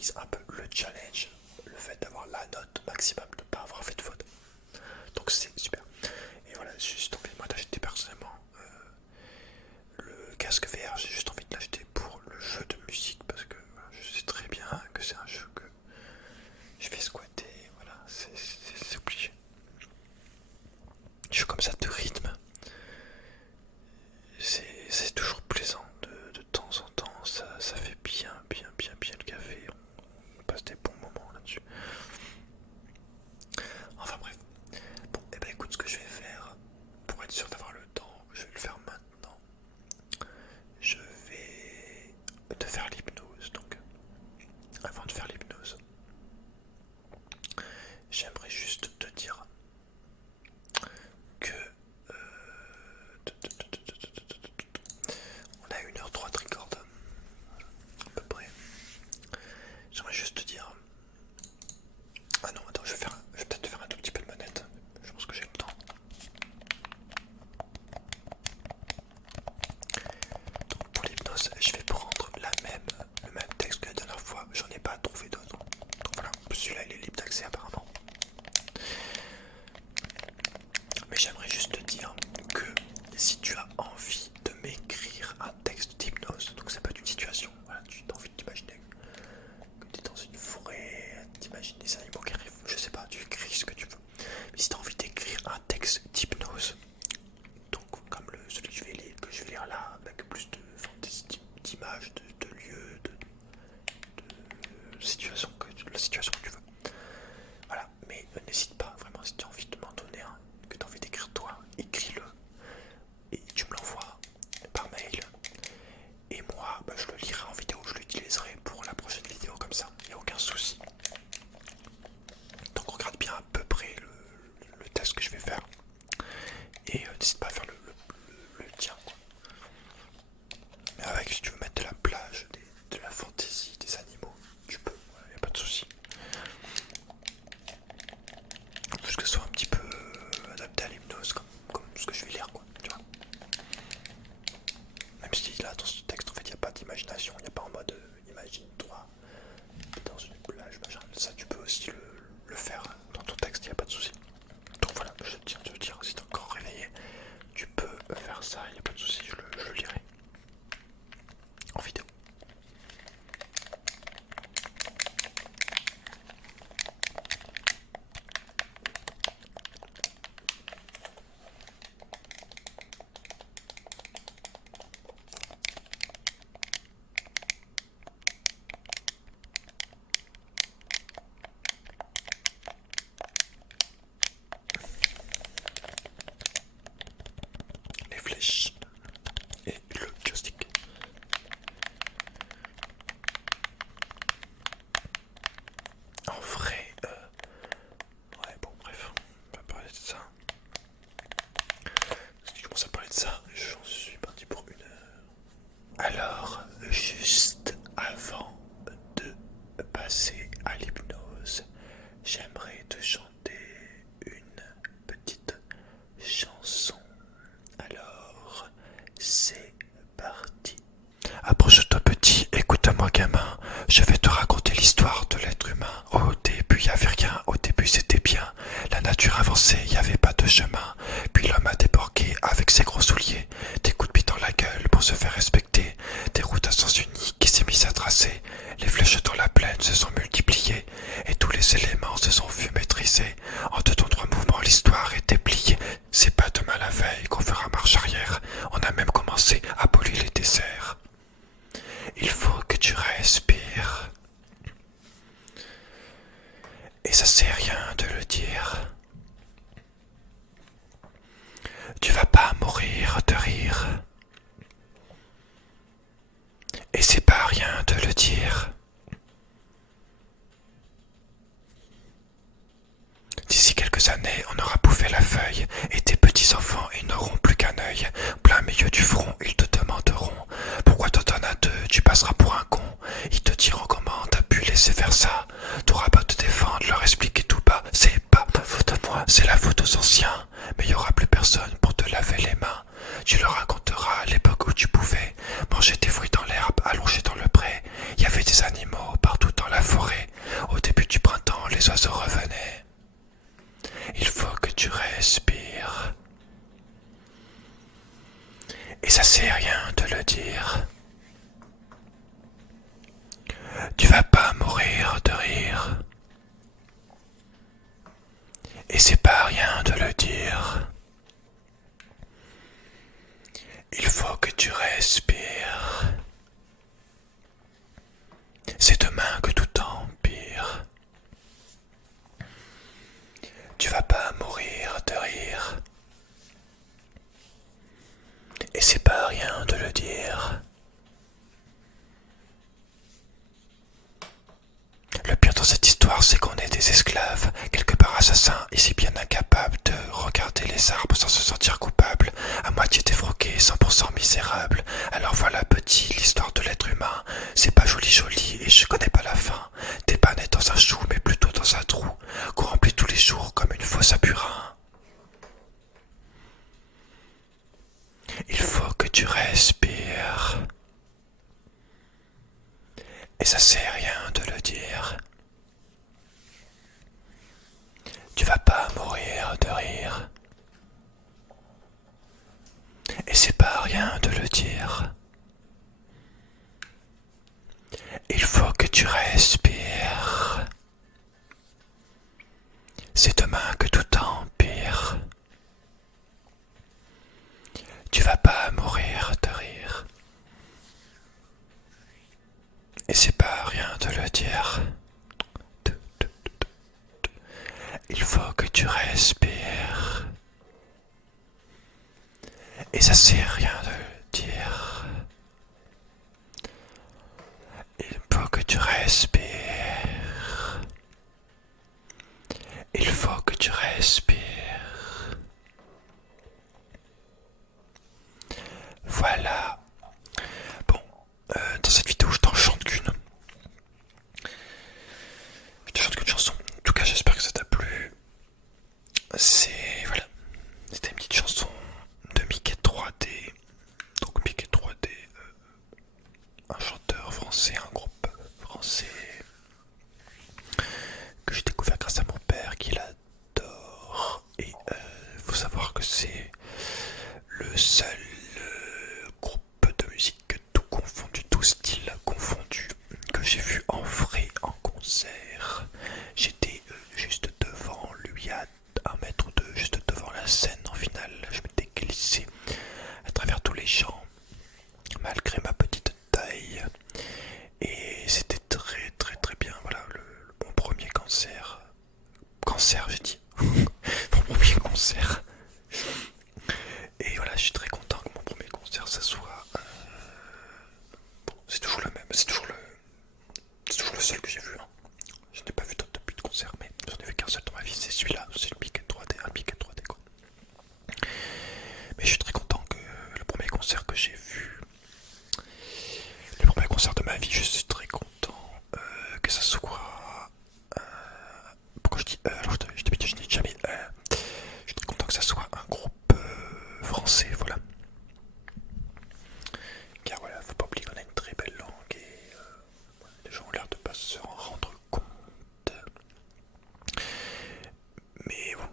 brise un peu le challenge, le fait d'avoir la note maximum, de ne pas avoir fait de faute. Donc c'est super. Et voilà, j'ai juste envie moi d'acheter personnellement le casque VR, j'ai juste envie de l'acheter pour le jeu de musique parce que voilà, je sais très bien que c'est un jeu que je vais squatter, voilà, c'est obligé. Je suis comme ça de rythme. C'est toujours plaisant de temps en temps, ça fait bien le café, on passe des bons moments là-dessus. Enfin bref, bon, et ben écoute, ce que je vais faire, pour être sûr d'avoir le temps, je vais le faire maintenant. Je vais te faire l'hypnose, donc avant de faire l'hypnose, j'aimerais juste te dire que on a 1h03 de record à peu près. J'aimerais juste te dire. Ah non, attends, je vais peut-être te faire un tout petit peu de manette. Je pense que j'ai le temps. Donc pour l'hypnose, je vais prendre le même texte que la dernière fois. J'en ai pas trouvé d'autres. Donc voilà, celui-là il est libre d'accès apparemment. Mais j'aimerais juste te dire que si tu as envie de m'écrire un texte d'hypnose, donc ça peut être une situation, voilà, tu as envie de t'imaginer que tu es dans une forêt, t'imagines des animaux qui arrivent, je sais pas, tu écris ce que tu veux. Mais si tu as envie d'écrire un texte d'hypnose, donc comme celui que je vais lire là, avec plus de fantaisie, d'images, de lieux, de situations, la situation que tu veux. Voilà, mais n'hésite pas, vraiment, si tu as envie de m'en donner un, que tu as envie d'écrire toi, écris-le et tu me l'envoies par mail. Et moi, je le lirai en vidéo, je l'utiliserai pour la prochaine vidéo comme ça, il n'y a aucun souci. Donc regarde bien à peu près le test que je vais faire. Et n'hésite pas à faire le tien, quoi. Mais avec, si tu veux mettre de la plage, de la fantaisie, des animaux, tu peux, il n'y a pas de souci. Plus que ce soit un petit peu adapté à l'hypnose, comme ce que je vais lire, quoi, tu vois. Même si là, dans ce texte, en fait, il n'y a pas d'imagination, il n'y a pas en mode imagine-toi dans une plage, machin. Ça, tu peux aussi le faire dans ton texte, il n'y a pas de souci. Donc voilà, je tiens à te dire, si t'es encore réveillé, tu peux faire ça, il n'y a pas de souci, je le lirai en vidéo. Les flèches et le joystick. En vrai, ouais, bon, bref, on va parler de ça. Parce que je commence à parler de ça, j'en suis parti pour 1 heure. Alors, juste avant de passer à l'hypnose, j'aimerais te chanter une petite chanson. Alors, c'est parti. Approche-toi petit, écoute-moi gamin, je vais te raconter l'histoire de l'être humain. Au début y avait rien, au début c'était bien, la nature avançait, y avait pas de chemin. Puis l'homme a débarqué avec ses gros souliers, des coups de pied dans la gueule pour se faire respecter, des routes à sens unique qui s'est mis à tracer. Les flèches dans la plaine se sont multipliées, et tous les éléments se sont vus maîtriser. En 2 temps 3 mouvements, l'histoire était pliée. C'est pas demain la veille qu'on fera marche arrière, on a même commencé à polir les desserts. Il faut que tu respires. Et ça sert rien de le dire. Tu vas pas mourir de rire. Et c'est pas rien de le dire. D'ici quelques années, on aura bouffé la feuille, et tes petits-enfants, ils n'auront plus qu'un œil. Plein milieu du front, ils te demanderont pourquoi t'en donnes à 2, tu passeras pour un con. Ils te diront comment t'as pu laisser faire ça. T'auras pas te défendre, leur expliquer tout bas. C'est pas ma faute à moi, c'est la faute aux anciens. Mais y aura plus personne pour te laver les mains. Tu leur raconteras l'époque où tu pouvais manger tes fruits dans l'herbe, allongé dans le pré. Y avait des animaux partout dans la la forêt, au début du printemps, les oiseaux revenaient. Il faut que tu respires. Et ça sert à rien de le dire. Tu vas pas mourir de rire. Et c'est pas rien de le dire. Il faut que tu respires. C'est demain que tout empire. Tu vas pas mourir de rire. Et c'est pas rien de le dire. Le pire dans cette histoire, c'est qu'on est des esclaves, quelque part assassins, et si bien incapables de regarder les arbres sans se sentir coupables, à moitié défroqués, 100% misérables. Alors voilà petit, l'histoire de l'être humain, c'est pas joli joli, et je connais pas la fin. T'es pas né dans un chou, mais plutôt dans un trou, qu'on remplit tous les jours comme une fosse à purin. Il faut que tu respires. Et ça sert à rien de le dire. Tu vas pas mourir de rire. Et c'est pas rien de le dire. Il faut que tu respires. C'est demain que tout empire. Tu vas pas mourir de rire. Et c'est pas rien de le dire. Il faut que tu respires. Et ça sert à rien de le dire. Il faut que tu respires. Il faut que tu respires. Voilà. Bon, dans cette vidéo, je t'en chante qu'une. Je te chante qu'une chanson. En tout cas, j'espère que ça t'a plu. Voilà. C'était une petite chanson de Mickey 3D. Donc Mickey 3D, un chanteur français, un groupe français que j'ai découvert grâce à mon père qui l'adore. Et faut savoir que c'est le seul groupe de musique tout confondu, tout style confondu, que j'ai vu en vrai en concert. J'étais juste devant lui, à 1 mètre ou 2, juste devant la scène en finale. Je m'étais glissé à travers tous les gens, malgré ma petite taille. Et c'était très très très bien. Voilà, mon premier concert. Concert, j'ai dit. Mon premier concert. Et voilà, je suis très content que mon premier concert, ça soit... Bon, c'est toujours le même, c'est toujours le seul que j'ai vu. Hein. Je n'ai pas vu d'autres depuis de concert, mais j'en ai vu qu'un seul dans ma vie, c'est celui-là. C'est le Mickey 3D, un Mickey 3D quoi. Mais je suis très content que le premier concert que j'ai vu, le premier concert de ma vie, je suis très content que ça soit... pourquoi je dis... alors je dis jamais... je suis très content que ça soit un groupe français, voilà. Car voilà, faut pas oublier qu'on a une très belle langue et les gens ont l'air de pas se en rendre compte. Mais bon,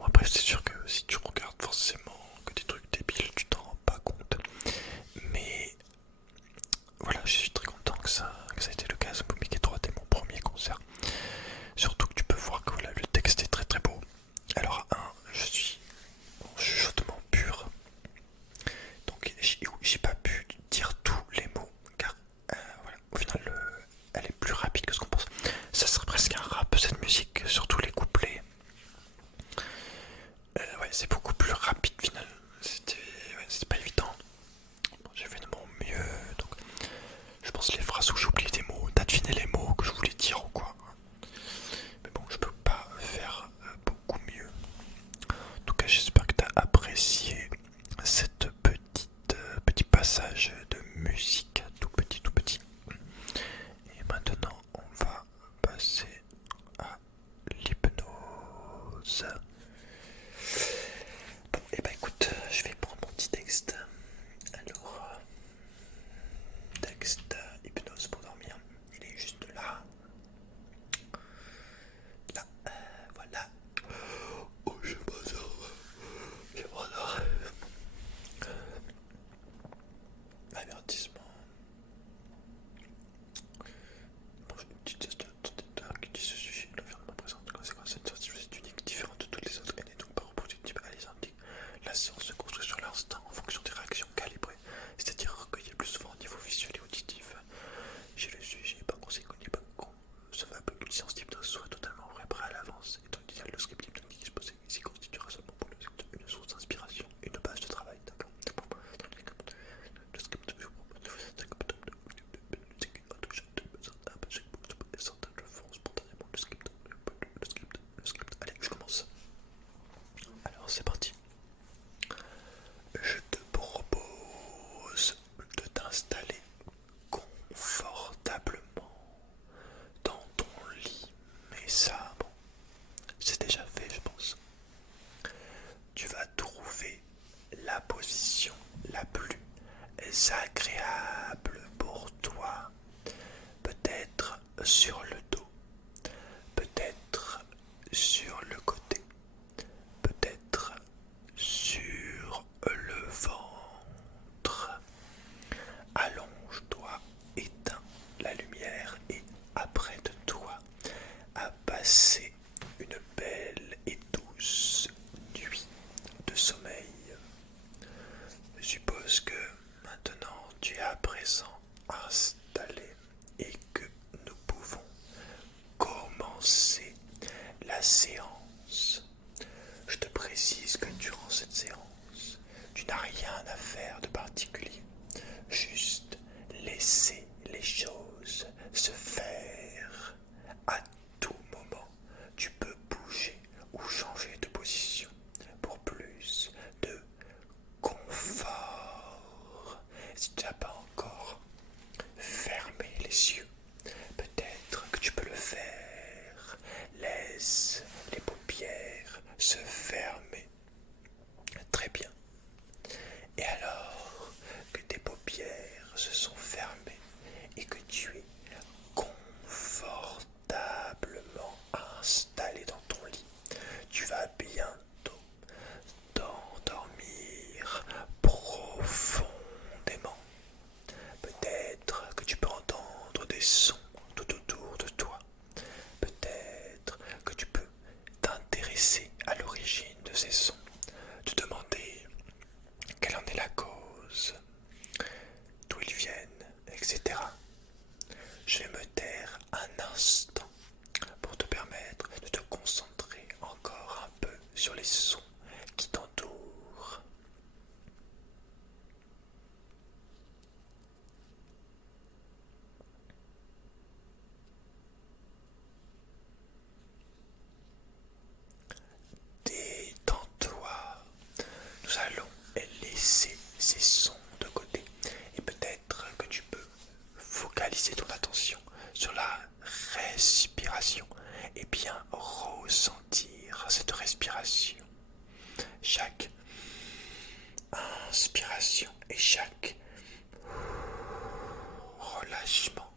respiration et bien ressentir cette respiration. Chaque inspiration et chaque relâchement.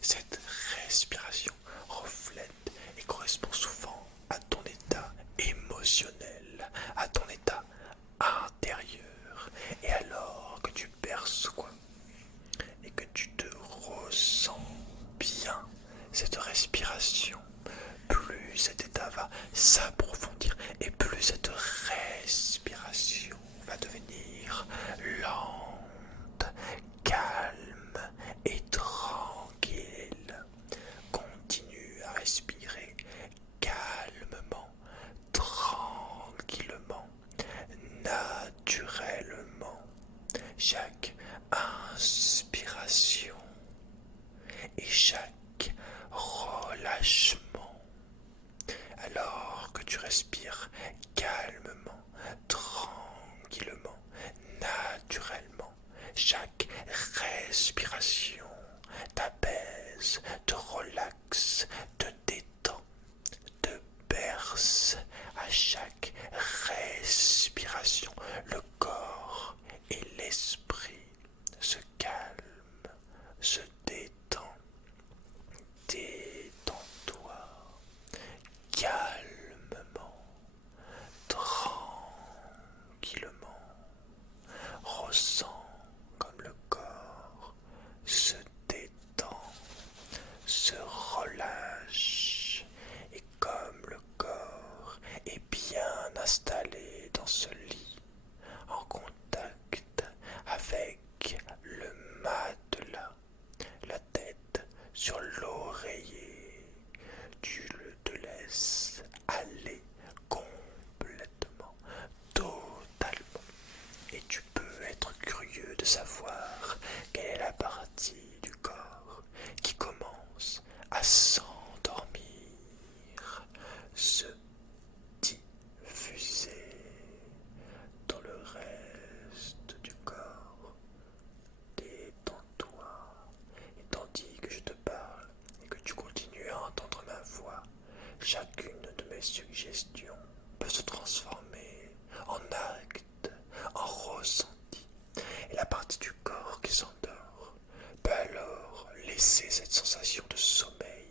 Cette respiration reflète et correspond souvent à ton état émotionnel, à ton état intérieur. Et alors que tu perçois et que tu te ressens bien cette respiration, plus cet état va s'approfondir et plus cette respiration va devenir lente, calme et tranquille. Continue à respirer calmement, tranquillement, naturellement. Chaque inspiration et chaque relâchement. Alors que tu respires calmement, tranquillement, naturellement, chaque respiration t'apaise, te relaxe, te détend, te berce. À chaque respiration, le corps et l'esprit se calment, se détend. Détends-toi calmement, tranquillement. Ressens comme le corps se détend, se relâche et comme le corps est bien installé dans ce lit, en contact avec le matelas, la tête sur l'oreiller, tu te laisses aller complètement, totalement. Et tu peux être curieux de savoir quelle est la partie du corps qui commence à s'endormir, se diffuser dans le reste du corps. Détends-toi. Et tandis que je te parle et que tu continues à entendre ma voix, chacune de mes suggestions peut se transformer en acte, en ressenti. Et la partie du corps qui s'endort peut alors laisser cette sensation de sommeil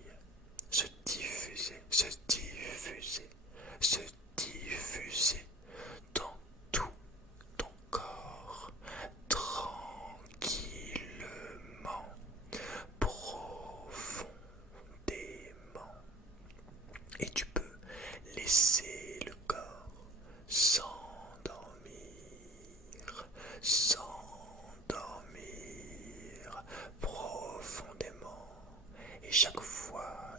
se diffuser, se diffuser, se diffuser dans tout ton corps, tranquillement, profondément. Et tu peux laisser le corps s'endormir, s'endormir profondément. Et chaque fois